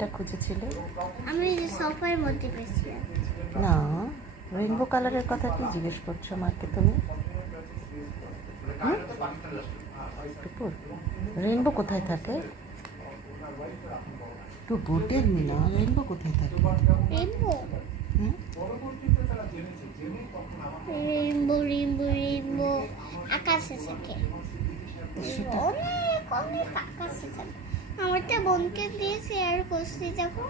এটা খুঁজেছিলে? আমি সোফার মধ্যে পেয়েছিলাম। না, রেইনবো কালারের কথা কি জিজ্ঞেস করছো মাকে তুমি? টুকুর, রেইনবো কোথায় থাকে? টুকু, টেল মি না, রেইনবো কোথায় থাকে? রেইনবো হুম? রেইনবো রেইনবো রেইনবো আকাশে থাকে। সেটা অনেক অনেক আকাশে থাকে। আমার তো বোনকে দিয়ে শেয়ার করছি যখন,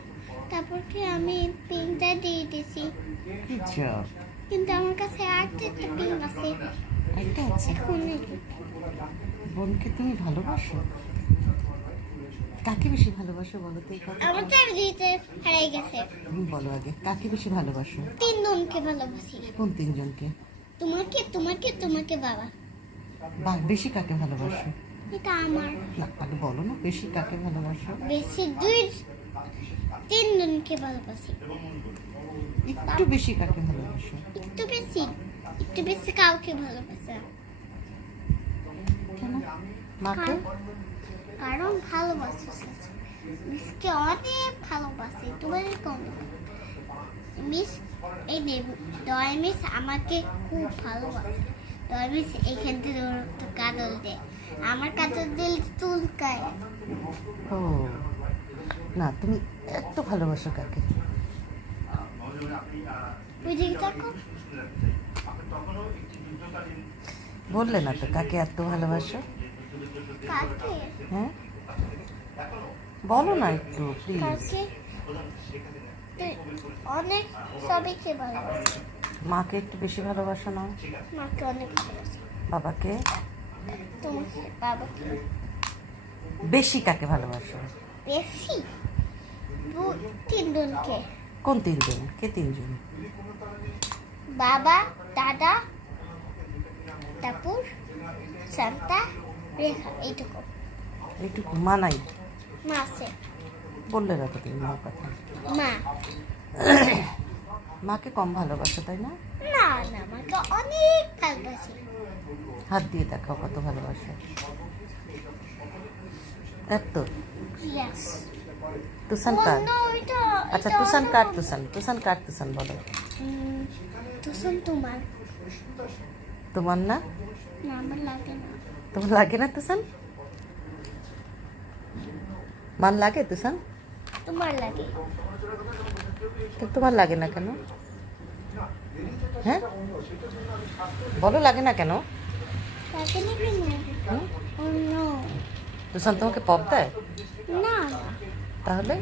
তারপর কি আমি পিনটা দিয়ে দিয়েছি, কি জব? কিন্তু আমার কাছে আর একটা পিন আছে। একটা আছে। এখন বোনকে তুমি ভালোবাসো? কাকে বেশি ভালোবাসো বলো তো এই কথা? আমার তো দিতে হারিয়ে গেছে। তুমি বলো আগে, কাকে বেশি ভালোবাসো? তিনজনকে ভালোবাসি। কোন তিনজনকে? তোমাকে তোমাকে তোমাকে বাবা। বা বেশি কাকে ভালোবাসো? এটা আমার। না, আগে বলো না, বেশি কাকে ভালোবাসো? বেশি তিনজনকে ভালোবাসি। একটু বেশি কাকে ভালোবাসো? একটু বেশি কাউকে ভালোবাসা। কেন? মাকে? কারণ ভালোবাসি, মিসকে অনেক ভালোবাসি। তোমার কোন মিস? এই দয় মিস আমাকে খুব ভালোবাসে। দয় মিস এখান থেকে কাজল দেয়, আমার কাজল দিল চুলকায়। ও না, তুমি এত ভালোবাসো কাকে? বুঝে দেখো, বললে না তো কাকে এত ভালোবাসো? কাকে হ্যাঁ, বলো না একটু প্লিজ। কাকে অনেক সবাইকে ভালোবাসি। মাকে একটু বেশি ভালোবাসো না? মাকে অনেক ভালোবাসি। বাবাকে? তোমাকে বাবাকে বেশি কাকে ভালোবাসো? বেশি তিনজনকে। কোন তিনজন? কে তিনজন? বাবা, দাদা, তারপর শান্তা, রেখা, এইটুকু। এইটুকু মানাই? মা আছে। বললে না তো তুমি মার কথা। মা মাকে কম ভালোবাসো তাই না? না না, মাকে অনেক ভালোবাসি। হাত দিয়ে দেখাও কত ভালোবাসো। এত? Yes. তুষান Oh, কার? no, আচ্ছা, তুষান কার? তুষান কার? তুষান বলো। তুষান তোমার। তোমার না? না, আমার লাগে না। তোমার লাগে না তুষান? মান লাগে তুষান? তোমার লাগে। তো তোমার লাগে না কেন? হ্যাঁ, বলো লাগে না কেন? লাগে না কেন? হুম? Oh, no. তুষান তোমাকে পপ দেয়? না না। তাহলে